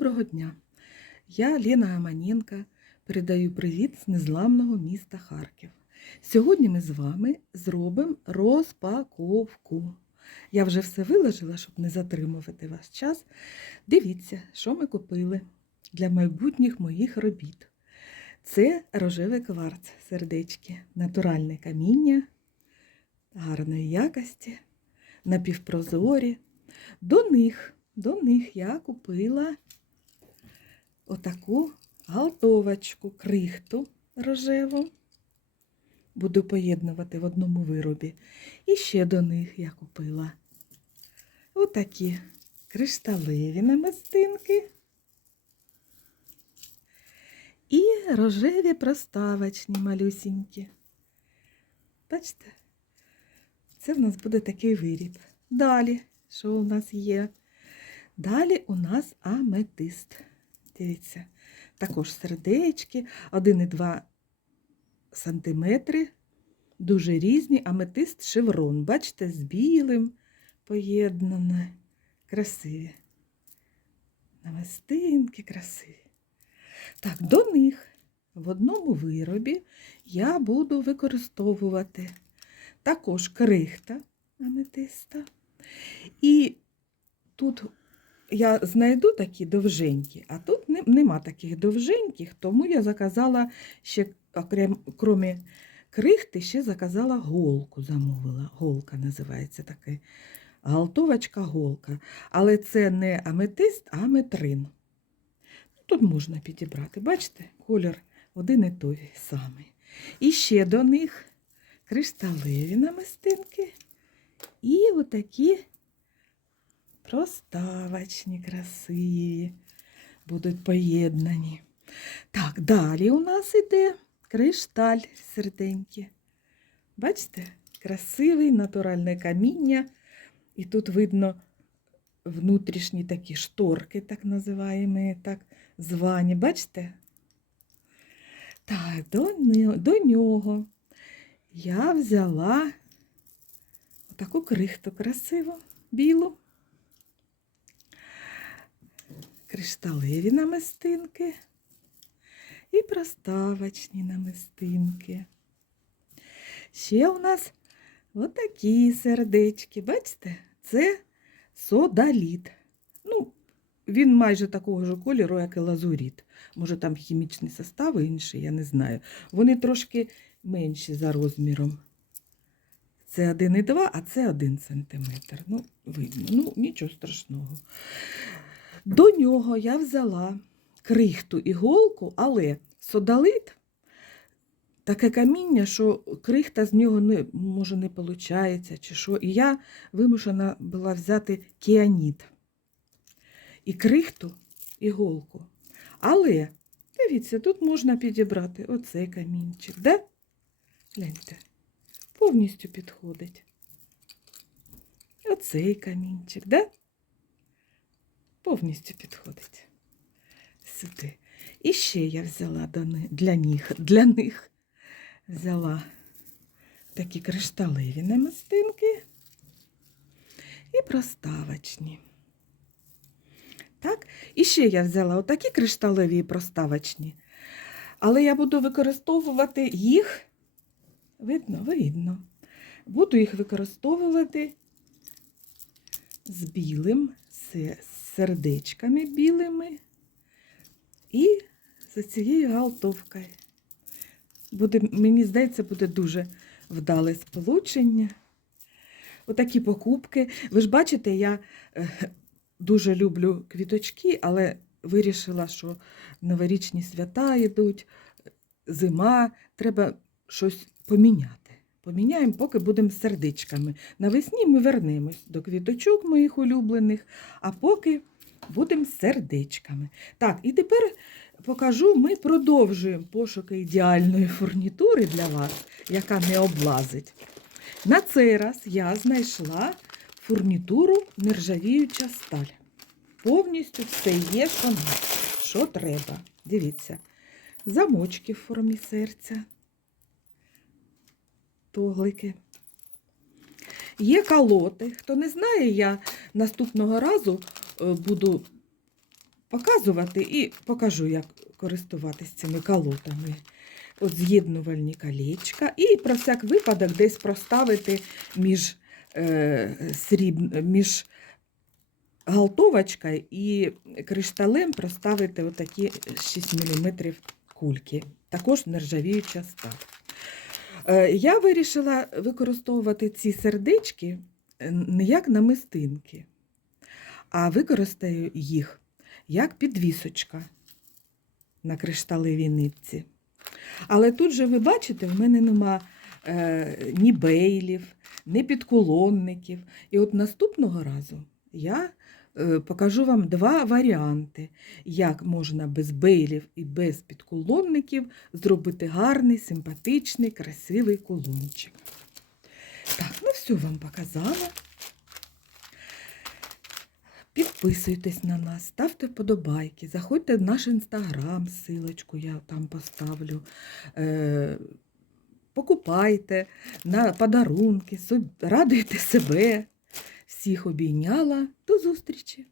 Доброго дня! Я Лена Аманенко передаю привіт з незламного міста Харків. Сьогодні ми з вами зробимо розпаковку. Я вже все виложила, щоб не затримувати ваш час. Дивіться, що ми купили для майбутніх моїх робіт. Це рожевий кварц, сердечки, натуральне каміння гарної якості, напівпрозорі. До них, до них я купила отаку галтовочку, крихту рожеву. Буду поєднувати в одному виробі. І ще до них я купила отакі кришталеві намистинки і рожеві проставочні малюсінькі. Бачите? Це в нас буде такий виріб. Далі, що у нас є? Далі у нас аметист. Дивіться, також сердечки, 1,2 сантиметри, дуже різні. Аметист шеврон. Бачите, з білим поєднане. Красиві. Намистинки красиві. Так, до них в одному виробі я буду використовувати також крихта аметиста. І тут я знайду такі довженькі, а тут не- нема таких довженьких, тому я заказала ще, окрім крім крихти, ще заказала голку, замовила. Голка називається така. Галтовочка голка. Але це не аметист, а аметрин. Тут можна підібрати. Бачите, колір один і той самий. І ще до них кришталеві намистинки і отакі проставочні, красиві, будуть поєднані. Так, далі у нас іде кришталь серденькі. Бачите, красивий натуральне каміння. І тут видно внутрішні такі шторки, так називаємо, так звані. Бачите? Так, до, до нього я взяла таку крихту красиву, білу, кришталеві намистинки і проставочні намистинки. Ще у нас отакі сердечки. Бачите, це содаліт. Ну, він майже такого ж кольору, як і лазуріт. Може, там хімічний состав інший, я не знаю. Вони трошки менші за розміром. Це 1,2, а це 1 см. Ну, видно, ну, нічого страшного. До нього я взяла крихту іголку, але содалит таке каміння, що крихта з нього не, може не виходить, чи що. І я вимушена була взяти кіаніт. І крихту, іголку. Але, дивіться, тут можна підібрати оцей камінчик, да? Гляньте, повністю підходить. Оцей камінчик, да? Повністю підходить. Сюди. І ще я взяла для них, для них взяла такі кришталеві намистинки і проставочні. Так, і ще я взяла отакі кришталеві і проставочні, але я буду використовувати їх, видно, видно. Буду їх використовувати з білим, з сердечками білими і з цією галтовкою. Буде, мені здається, буде дуже вдале сполучення. Отакі покупки. Ви ж бачите, я е, дуже люблю квіточки, але вирішила, що новорічні свята йдуть, зима, треба щось поміняти. Поміняємо, поки будемо сердечками. Навесні ми вернемось до квіточок моїх улюблених, а поки будемо сердечками. Так, і тепер покажу, ми продовжуємо пошуки ідеальної фурнітури для вас, яка не облазить. На цей раз я знайшла фурнітуру нержавіюча сталь. Повністю все є, що, що треба. Дивіться, замочки в формі серця, тоглики. Є колоти. Хто не знає, я наступного разу буду показувати і покажу, як користуватись цими колотами. От з'єднувальні колечка. І про всяк випадок десь проставити між, е, сріб... між галтовочкою і кришталем проставити отакі 6 мм кульки. Також нержавіюча сталь. Е, Я вирішила використовувати ці сердечки е, не як намистинки, а використаю їх як підвісочка на кришталевій нитці. Але тут же ви бачите, в мене нема е, ні бейлів, ні підколонників. І от наступного разу я е, покажу вам два варіанти, як можна без бейлів і без підколонників зробити гарний, симпатичний, красивий кулончик. Так, ну все вам показала. Підписуйтесь на нас, ставте вподобайки, заходьте в наш інстаграм, силочку я там поставлю. Е, покупайте на подарунки, радуйте себе. Всіх обійняла. До зустрічі!